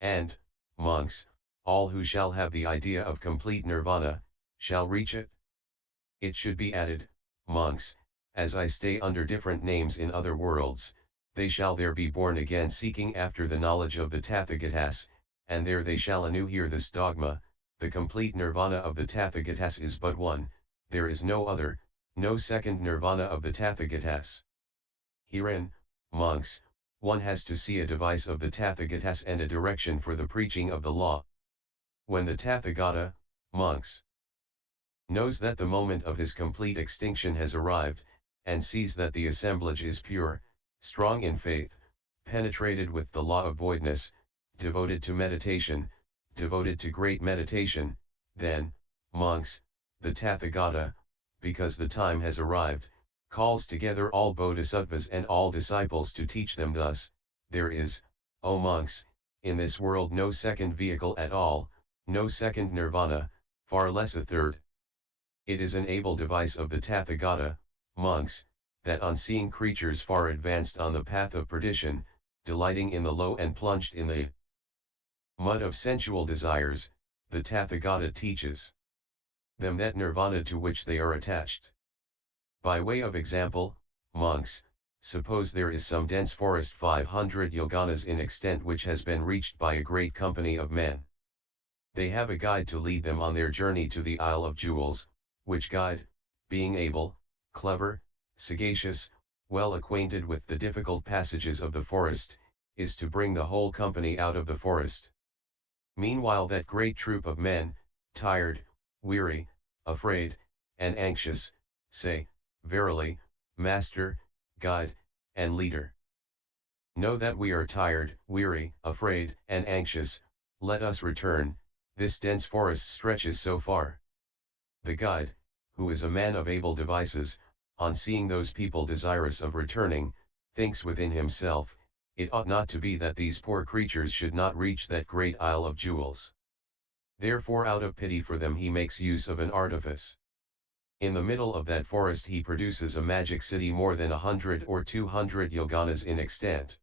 And, monks, all who shall have the idea of complete nirvana, shall reach it. It should be added, monks, as I stay under different names in other worlds, they shall there be born again seeking after the knowledge of the Tathagatas, and there they shall anew hear this dogma, the complete nirvana of the Tathagatas is but one, there is no other, no second nirvana of the Tathagatas. Herein, monks, one has to see a device of the Tathagatas and a direction for the preaching of the law. When the Tathagata, monks, knows that the moment of his complete extinction has arrived, and sees that the assemblage is pure, strong in faith, penetrated with the law of voidness, devoted to meditation, devoted to great meditation, then, monks, the Tathagata, because the time has arrived, calls together all bodhisattvas and all disciples to teach them thus, there is, O monks, in this world no second vehicle at all, no second nirvana, far less a third. It is an able device of the Tathagata, monks, that on seeing creatures far advanced on the path of perdition, delighting in the low and plunged in the mud of sensual desires, the Tathagata teaches them that nirvana to which they are attached. By way of example, monks, suppose there is some dense forest 500 yoganas in extent which has been reached by a great company of men. They have a guide to lead them on their journey to the Isle of Jewels, which guide, being able, clever, sagacious, well acquainted with the difficult passages of the forest, is to bring the whole company out of the forest. Meanwhile that great troop of men, tired, weary, afraid, and anxious, say, verily, Master, Guide, and Leader. Know that we are tired, weary, afraid, and anxious, let us return, this dense forest stretches so far. The guide, who is a man of able devices, on seeing those people desirous of returning, thinks within himself, it ought not to be that these poor creatures should not reach that great Isle of Jewels. Therefore out of pity for them he makes use of an artifice. In the middle of that forest he produces a magic city more than 100 or 200 yoganas in extent.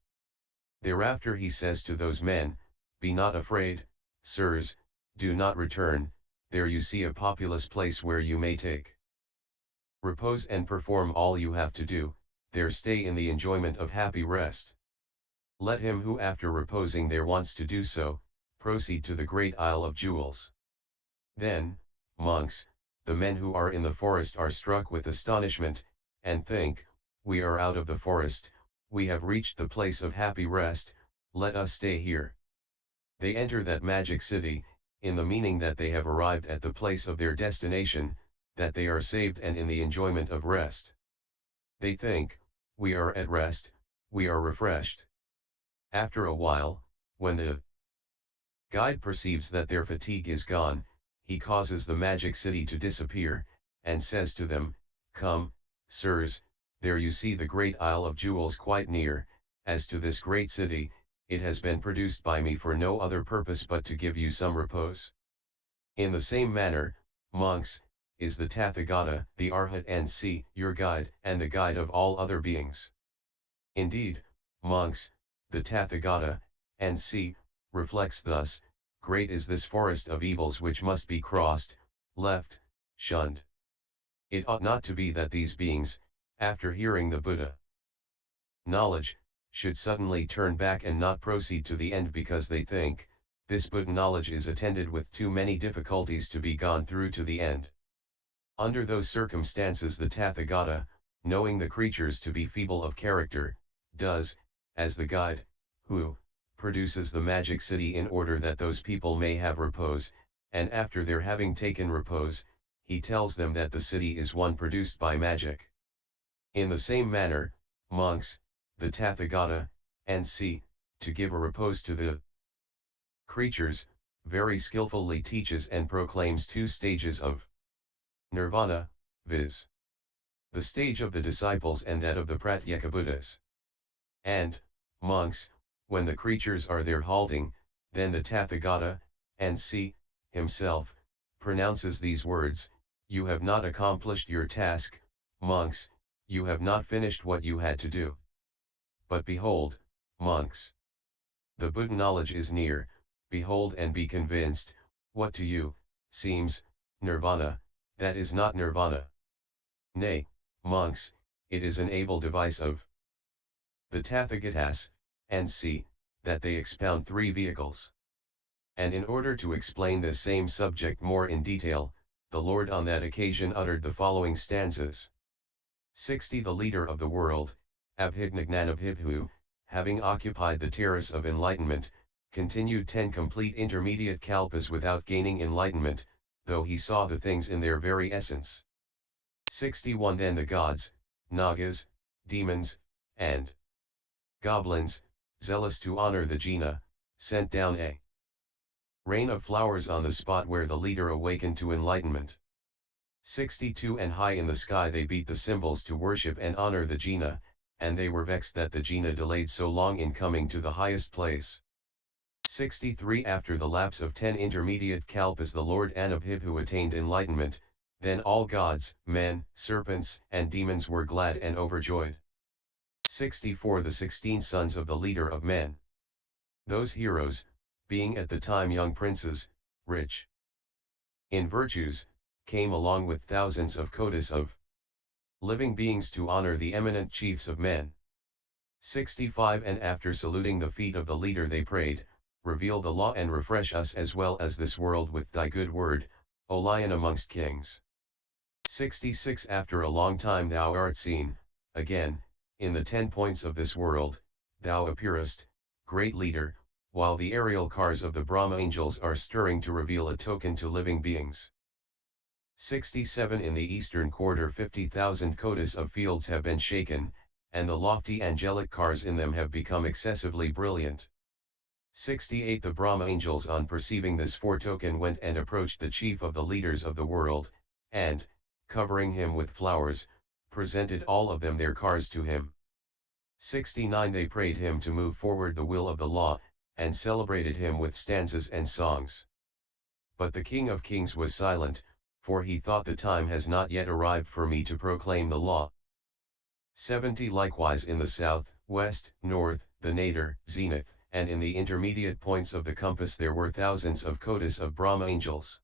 Thereafter he says to those men, be not afraid, sirs, do not return, there you see a populous place where you may take repose and perform all you have to do, there stay in the enjoyment of happy rest. Let him who after reposing there wants to do so, proceed to the great Isle of Jewels. Then, monks, the men who are in the forest are struck with astonishment, and think, we are out of the forest, we have reached the place of happy rest, let us stay here. They enter that magic city, in the meaning that they have arrived at the place of their destination, that they are saved and in the enjoyment of rest. They think, we are at rest, we are refreshed. After a while, when the guide perceives that their fatigue is gone, he causes the magic city to disappear, and says to them, come, sirs, there you see the great Isle of Jewels quite near, as to this great city, it has been produced by me for no other purpose but to give you some repose. In the same manner, monks, is the Tathagata, the Arhat and see, your guide, and the guide of all other beings. Indeed, monks, the Tathagata, and see, reflects thus, great is this forest of evils which must be crossed, left, shunned. It ought not to be that these beings, after hearing the Buddha knowledge, should suddenly turn back and not proceed to the end because they think, this Buddha knowledge is attended with too many difficulties to be gone through to the end. Under those circumstances the Tathagata, knowing the creatures to be feeble of character, does, as the guide, who, produces the magic city in order that those people may have repose, and after their having taken repose, he tells them that the city is one produced by magic. In the same manner, monks, the Tathagata, and see, to give a repose to the creatures, very skillfully teaches and proclaims two stages of nirvana, viz. The stage of the disciples and that of the Pratyekabuddhas. And, monks, when the creatures are there halting, then the Tathagata, and see, himself, pronounces these words, "You have not accomplished your task, monks, you have not finished what you had to do. But behold, monks, the Buddha knowledge is near, behold and be convinced, what to you seems nirvana, that is not nirvana. Nay, monks, it is an able device of the Tathagatas, and see, that they expound three vehicles." And in order to explain this same subject more in detail, the Lord on that occasion uttered the following stanzas. 60 The leader of the world, Abhidnagnanabhibhu, having occupied the terrace of enlightenment, continued 10 complete intermediate kalpas without gaining enlightenment, though he saw the things in their very essence. 61 Then the gods, nagas, demons, and goblins, zealous to honor the Jina, sent down a rain of flowers on the spot where the leader awakened to enlightenment. 62 And high in the sky they beat the cymbals to worship and honor the Jina, and they were vexed that the Jina delayed so long in coming to the highest place. 63 After the lapse of 10 intermediate kalpas the Lord Anabhibhu attained enlightenment, then all gods, men, serpents, and demons were glad and overjoyed. 64 The 16 sons of the leader of men. Those heroes, being at the time young princes, rich in virtues, came along with thousands of kotas of living beings to honor the eminent chiefs of men. 65 And after saluting the feet of the leader they prayed, "Reveal the law and refresh us as well as this world with thy good word, O Lion amongst kings." 66 After a long time thou art seen, again, in the 10 points of this world, thou appearest, great leader, while the aerial cars of the Brahma angels are stirring to reveal a token to living beings. 67 In the eastern quarter 50,000 kotas of fields have been shaken, and the lofty angelic cars in them have become excessively brilliant. 68 The Brahma angels on perceiving this foretoken went and approached the chief of the leaders of the world, and, covering him with flowers, presented all of them their cars to him. 69 They prayed him to move forward the will of the law, and celebrated him with stanzas and songs. But the King of Kings was silent, for he thought the time has not yet arrived for me to proclaim the law. 70 Likewise in the south, west, north, the nadir, zenith, and in the intermediate points of the compass there were thousands of kotas of Brahma angels.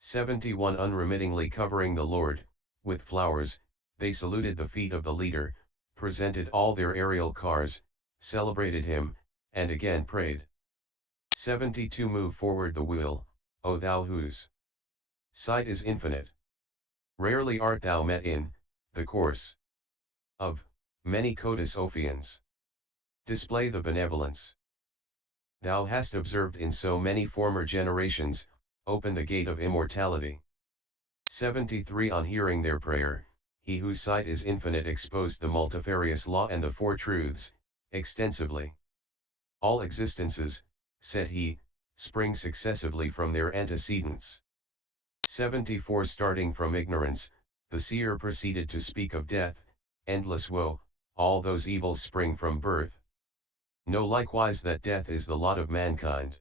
71 Unremittingly covering the Lord, with flowers, they saluted the feet of the leader, presented all their aerial cars, celebrated him, and again prayed. 72 Move forward the wheel, O thou whose sight is infinite. Rarely art thou met in the course of many kotas Ophians. Display the benevolence thou hast observed in so many former generations, open the gate of immortality. 73 On hearing their prayer, he whose sight is infinite exposed the multifarious law and the four truths, extensively. All existences, said he, spring successively from their antecedents. 74 Starting from ignorance, the seer proceeded to speak of death, endless woe, all those evils spring from birth. Know likewise that death is the lot of mankind.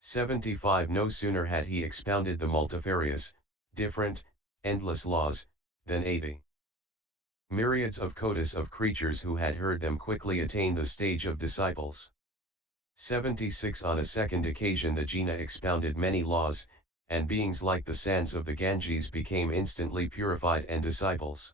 75 No sooner had he expounded the multifarious, different, endless laws, than 80 myriads of kotas of creatures who had heard them quickly attained the stage of disciples. 76 On a second occasion the Jina expounded many laws, and beings like the sands of the Ganges became instantly purified and disciples.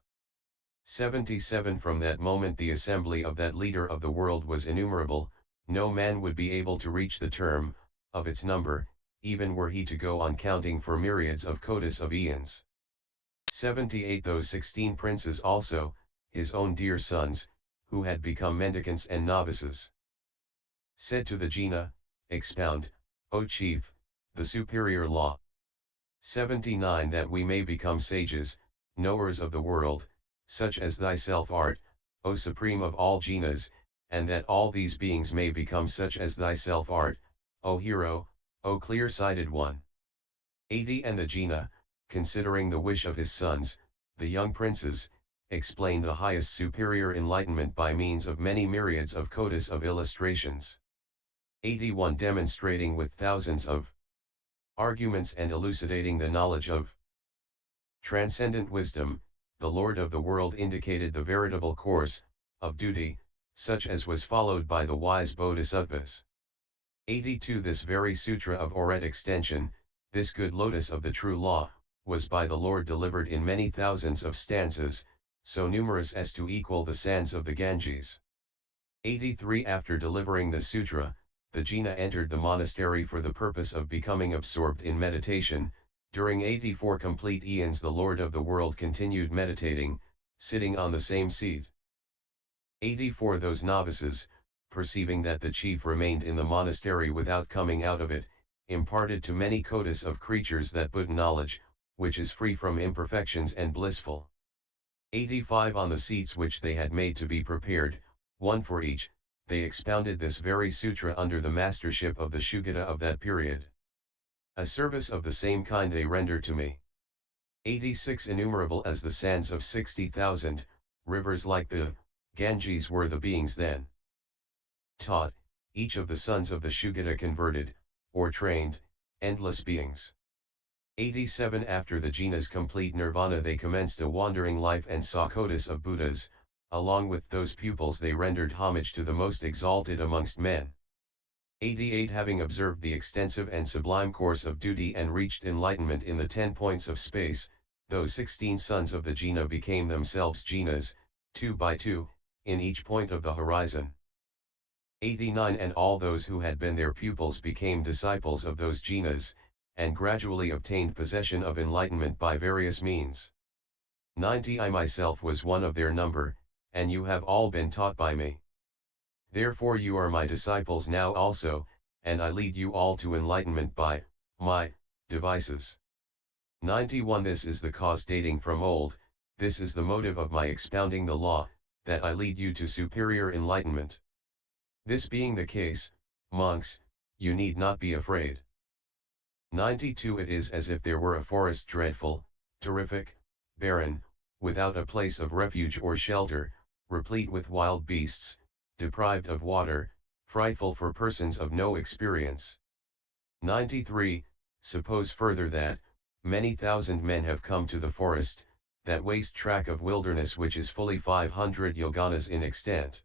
77 From that moment the assembly of that leader of the world was innumerable, no man would be able to reach the term of its number, even were he to go on counting for myriads of kotas of eons. 78 Those 16 princes also, his own dear sons, who had become mendicants and novices, said to the Jinnah, Expound, O chief, the superior law. 79 That we may become sages, knowers of the world, such as thyself art, O supreme of all Jinnahs, and that all these beings may become such as thyself art, O hero, O clear-sighted one. 80 And the Jinnah, considering the wish of his sons, the young princes, explained the highest superior enlightenment by means of many myriads of codes of illustrations. 81 Demonstrating with thousands of arguments and elucidating the knowledge of transcendent wisdom, the Lord of the world indicated the veritable course of duty, such as was followed by the wise bodhisattvas. 82 This very sutra of Oret extension, this good lotus of the true law, was by the Lord delivered in many thousands of stanzas, so numerous as to equal the sands of the Ganges. 83 After delivering the sutra, the Jinnah entered the monastery for the purpose of becoming absorbed in meditation. During 84 complete eons the Lord of the world continued meditating, sitting on the same seat. 84 Those novices, perceiving that the chief remained in the monastery without coming out of it, imparted to many codes of creatures that Buddha knowledge, which is free from imperfections and blissful. 85 On the seats which they had made to be prepared, one for each, they expounded this very sutra under the mastership of the Shugata of that period. A service of the same kind they render to me. 86 Innumerable as the sands of 60,000, rivers like the Ganges were the beings then taught, each of the sons of the Shugata converted, or trained, endless beings. 87 After the Jinnah's complete nirvana they commenced a wandering life and saw codes of Buddhas, along with those pupils they rendered homage to the most exalted amongst men. 88 Having observed the extensive and sublime course of duty and reached enlightenment in the 10 points of space, those 16 sons of the Jinnah became themselves Jinnahs, 2 by 2, in each point of the horizon. 89 And all those who had been their pupils became disciples of those Jinnahs, and gradually obtained possession of enlightenment by various means. 90 I myself was one of their number, and you have all been taught by me. Therefore you are my disciples now also, and I lead you all to enlightenment by my devices. 91 This is the cause dating from old, this is the motive of my expounding the law, that I lead you to superior enlightenment. This being the case, monks, you need not be afraid. 92 It is as if there were a forest dreadful, terrific, barren, without a place of refuge or shelter, replete with wild beasts, deprived of water, frightful for persons of no experience. 93 Suppose further that, many thousand men have come to the forest, that waste tract of wilderness which is fully 500 yoganas in extent.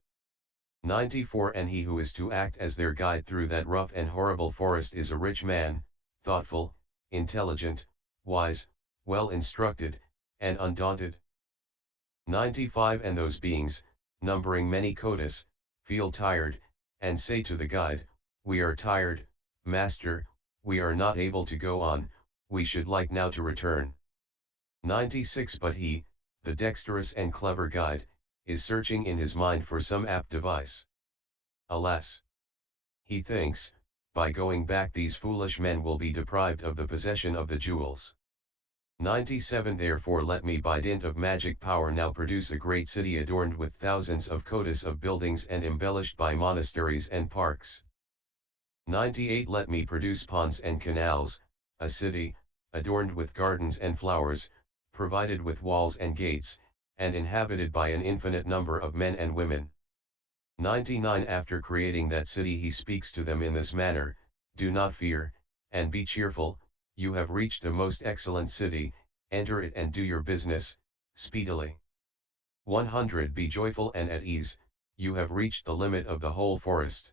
94 And he who is to act as their guide through that rough and horrible forest is a rich man, thoughtful, intelligent, wise, well instructed, and undaunted. 95 And those beings, numbering many kodas, feel tired, and say to the guide, we are tired, master, we are not able to go on, we should like now to return. 96 But he, the dexterous and clever guide, is searching in his mind for some apt device. Alas! He thinks, by going back these foolish men will be deprived of the possession of the jewels. 97 Therefore let me by dint of magic power now produce a great city adorned with thousands of kodas of buildings and embellished by monasteries and parks. 98 Let me produce ponds and canals, a city, adorned with gardens and flowers, provided with walls and gates, and inhabited by an infinite number of men and women. 99 After creating that city he speaks to them in this manner, do not fear, and be cheerful, you have reached a most excellent city, enter it and do your business, speedily. 100 Be joyful and at ease, you have reached the limit of the whole forest.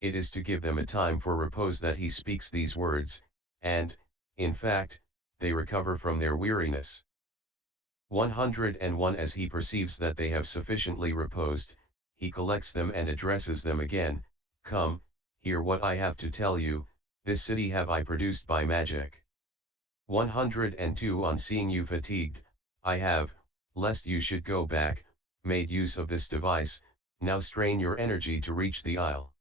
It is to give them a time for repose that he speaks these words, and, in fact, they recover from their weariness. 101 As he perceives that they have sufficiently reposed, he collects them and addresses them again, come, hear what I have to tell you, this city have I produced by magic. 102 On seeing you fatigued, I have, lest you should go back, made use of this device, now strain your energy to reach the isle.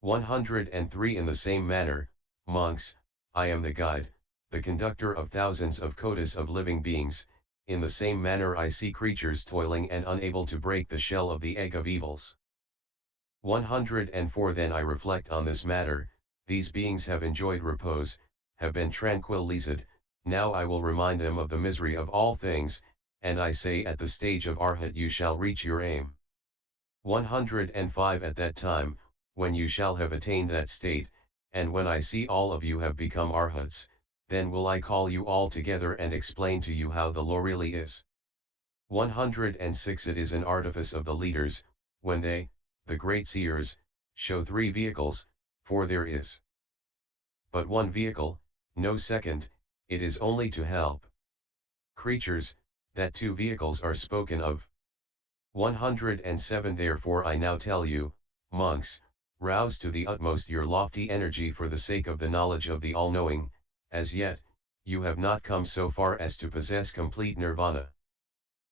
103 In the same manner, monks, I am the guide, the conductor of thousands of kotas of living beings, in the same manner I see creatures toiling and unable to break the shell of the egg of evils. 104 Then I reflect on this matter, these beings have enjoyed repose, have been tranquilized, now I will remind them of the misery of all things, and I say at the stage of Arhat you shall reach your aim. 105 At that time, when you shall have attained that state, and when I see all of you have become Arhats, then will I call you all together and explain to you how the law really is. 106 It is an artifice of the leaders, when they, the great seers, show three vehicles, for there is but one vehicle, no second, it is only to help creatures, that two vehicles are spoken of. 107 Therefore I now tell you, monks, rouse to the utmost your lofty energy for the sake of the knowledge of the all-knowing, as yet, you have not come so far as to possess complete nirvana.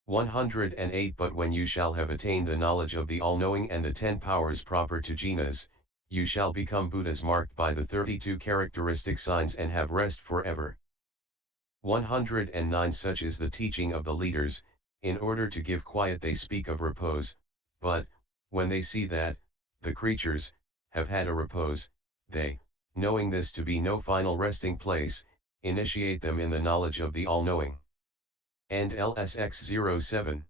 108 But when you shall have attained the knowledge of the all-knowing and the 10 powers proper to jhanas, you shall become Buddhas marked by the 32 characteristic signs and have rest forever. 109 Such is the teaching of the leaders, in order to give quiet they speak of repose, but, when they see that, the creatures, have had a repose, they, knowing this to be no final resting place, initiate them in the knowledge of the all-knowing. And LSX 07.